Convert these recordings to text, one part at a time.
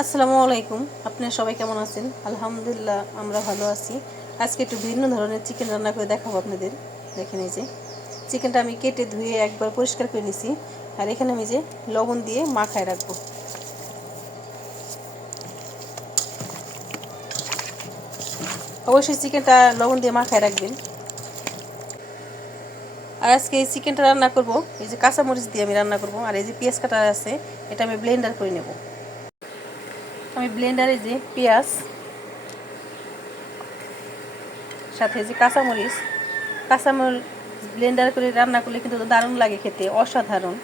আসসালামু আলাইকুম। আপনারা সবাই কেমন আছেন? আলহামদুলিল্লাহ আমরা ভালো আছি। আজকে একটু ভিন্ন ধরনের চিকেন রান্না করে দেখাবো আপনাদের। দেখেন এই যে চিকেনটা আমি কেটে ধুয়ে একবার পরিষ্কার করে নিছি, আর এখানে আমি যে লবণ দিয়ে মাখায় রাখবো। অবশ্যই চিকেনটা লবণ দিয়ে মাখায় রাখবেন। আর আজকে এই চিকেনটা রান্না করব এই যে কাঁচামরিচ দিয়ে আমি রান্না করব। আর এই যে পেঁয়াজ কাটা আছে, এটা আমি ব্লেন্ডার করে নেব। আমি ব্লেন্ডারে যে পেঁয়াজ সাথে যে কাঁচামরিচ ব্লেন্ডার করে রান্না করলে কিন্তু দারুণ লাগে খেতে, অসাধারণ।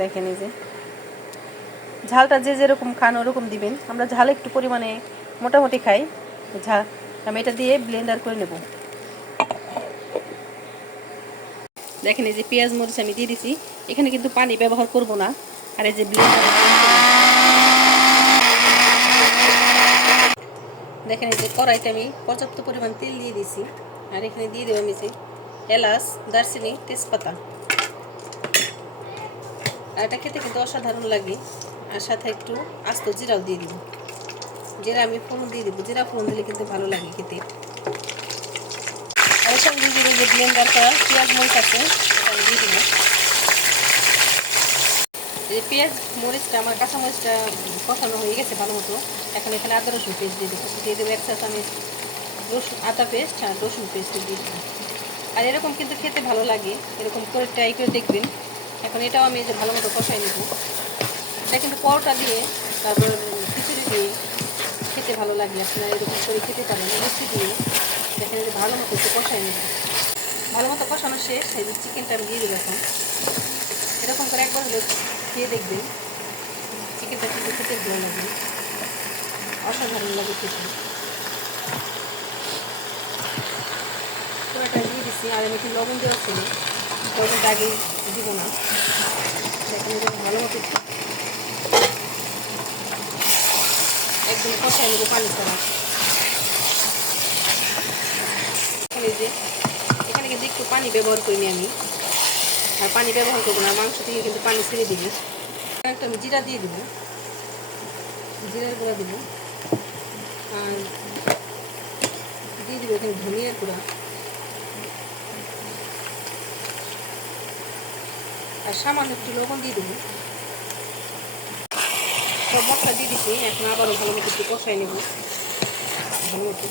দেখেন এই যে ঝালটা যে যেরকম খান ওরকম দিবেন। আমরা ঝাল একটু পরিমাণে মোটামুটি খাই। ঝাল আমি এটা দিয়ে ব্লেন্ডার করে নেব। দেখেন এই যে পেঁয়াজ মরিচ আমি দিয়ে দিছি, এখানে কিন্তু পানি ব্যবহার করব না। আর এই যে দেখেন এই যে কড়াইতে আমি পর্যাপ্ত পরিমাণ তেল দিয়ে দিছি। আর এখানে দিয়ে দেবো আমি যে এলাচ, দারচিনি, তেজপাতা। আর এটা খেতে কিন্তু অসাধারণ লাগে। আর সাথে একটু আস্ত জিরাও দিয়ে দিব। জিরা আমি ফোড়ন দিয়ে দিব, জিরা ফোড়ন দিলে কিন্তু ভালো লাগে খেতে। আর এর সঙ্গে দিয়ে যে ব্লেন্ডার করা পেঁয়াজ মরিচ আছে সেটা আমি দিয়ে দিব। এই পেঁয়াজ মরিচটা আমার কাঁচামরিচটা কষানো হয়ে গেছে ভালো মতো। এখন এখানে আদা রসুন পেস্ট দিয়ে দেবো 1 চা চামচ আদা পেস্ট আর রসুন পেস্ট দিয়ে দেবো। আর এরকম কিন্তু খেতে ভালো লাগে, এরকম করে ট্রাই করে দেখবেন। এখন এটাও আমি যে ভালো মতো কষাই নেব। এটা কিন্তু পরোটা দিয়ে তারপর খিচুড়ি দিয়ে খেতে ভালো লাগে। আপনারা এরকম করে খেতে পারেন লুচি দিয়ে। দেখেন যে ভালো মতো একটু কষাই নেব। ভালো মতো কষানো শেষ, এই যে চিকেনটা আমি দিয়ে দেবো। এখন এরকম করে একবার হলে খেয়ে দেখবেন, চিকেনটা কিন্তু খেতে ভালো লাগে, অসাধারণ লাগে খেতে। পুরোটা দিয়ে দিচ্ছি। আর আমি একটু লবণ দেওয়া ছিল, লবণটা আগেই দিব না। সেখানে ভালো মতো একদম কষাই নেবো পানি ছাড়া। এখানে কিন্তু একটু পানি ব্যবহার করিনি আমি, আর পানি ব্যবহার করবো না। মাংস থেকে কিন্তু পানি ছেড়ে দিবি। একটা আমি জিরা দিয়ে দেবো, জিরার গুঁড়া দেবো। আর দিয়ে দেবো এখানে ধনিয়ার গুঁড়া। আর সামান্য একটু লবণ দিয়ে দেবো। সব মশলা দিয়ে দিচ্ছি। এখন আবারও ভালো মতো একটু কষাই নেব ভালো মতো।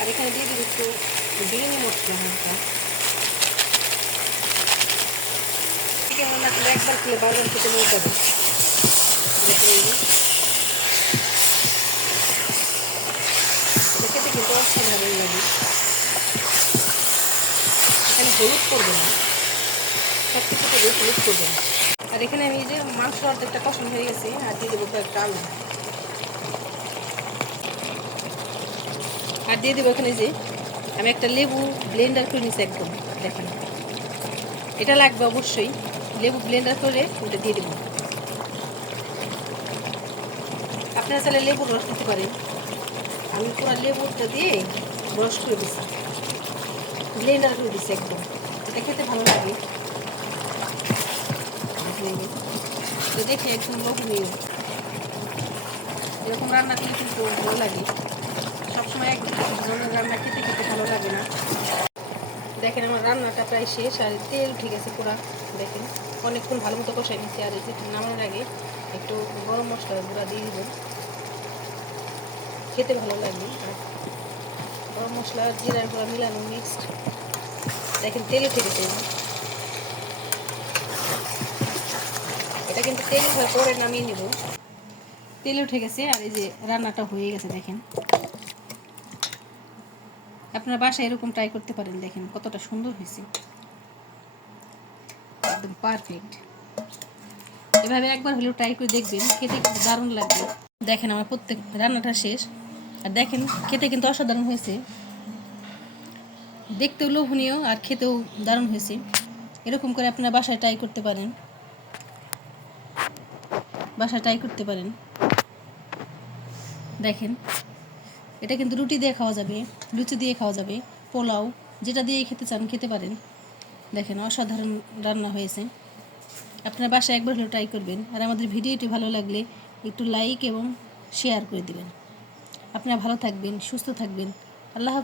আর এখানে দিয়ে দেবো একটু বিরিয়ানি মশলা হালকা। চিকেন রান্না করলে একবার খেলে বারবার খেতে মনে যাবে। খেতে কিন্তু অসাধারণ লাগে। এখানে হলুদ করবে না, সব কিছুতে হলুদ করবে না। আর এখানে আমি যে মাংস অর্ধেকটা পছন্দ হয়ে গেছে, আর দিয়ে দেবো কয়েকটা আলু। আর দিয়ে দেবো এখানে যে আমি একটা লেবু ব্লেন্ডার করে নিচ্ছি একদম। দেখেন এটা লাগবে অবশ্যই, লেবু ব্লেন্ডার করে ওটা দিয়ে দেবো। আপনারা চাইলে লেবুর রস দিতে পারেন। আমি পুরো লেবুটা দিয়ে রস করে দিচ্ছি, ব্লেন্ডার করে দিচ্ছি একদম। এটা খেতে ভালো লাগে। তো দেখে একদম লোভনীয়। এরকম রান্না করলে কিন্তু ভালো লাগে। সবসময় এক ধরনের রান্না খেতে খেতে ভালো লাগে না। দেখেন আমার রান্নাটা প্রায় শেষ, আর তেল উঠে গেছে পুরা। দেখেন অনেকক্ষণ ভালো মতো কষাই নিচ্ছি। আর এই যে নামানোর আগে একটু গরম মশলা গুঁড়া দিয়ে দেবেন, খেতে ভালো লাগবে। আর গরম মশলা জিরার গুঁড়া মিলানো মিক্সড। দেখেন তেল উঠে গেছে। এটা কিন্তু তেল উঠার পরে নামিয়ে নেব। তেল উঠে গেছে, আর এই যে রান্নাটা হয়ে গেছে। দেখেন আপনার বাসায় এরকম ট্রাই করতে পারেন। দেখেন কতটা সুন্দর হয়েছে, একদম পারফেক্ট। এভাবে একবার হলেও ট্রাই করে দেখবেন, খেতে কিন্তু দারুণ লাগবে। দেখেন আমার প্রত্যেক রান্নাটা শেষ, আর দেখেন খেতে কিন্তু অসাধারণ হয়েছে, দেখতেও লোভনীয় আর খেতেও দারুণ হয়েছে। এরকম করে আপনারা বাসায় ট্রাই করতে পারেন, দেখেন এটা কিন্তু রুটি দিয়ে খাওয়া যাবে, লুচি দিয়ে খাওয়া যাবে, পোলাও যেটা দিয়ে খেতে চান খেতে পারেন। দেখেন অসাধারণ রান্না হয়েছে। আপনার বাসায় একবার হলেও ট্রাই করবেন। আর আমাদের ভিডিওটি ভালো লাগলে একটু লাইক এবং শেয়ার করে দিবেন। আপনারা ভালো থাকবেন, সুস্থ থাকবেন। আল্লাহ হাফেজ।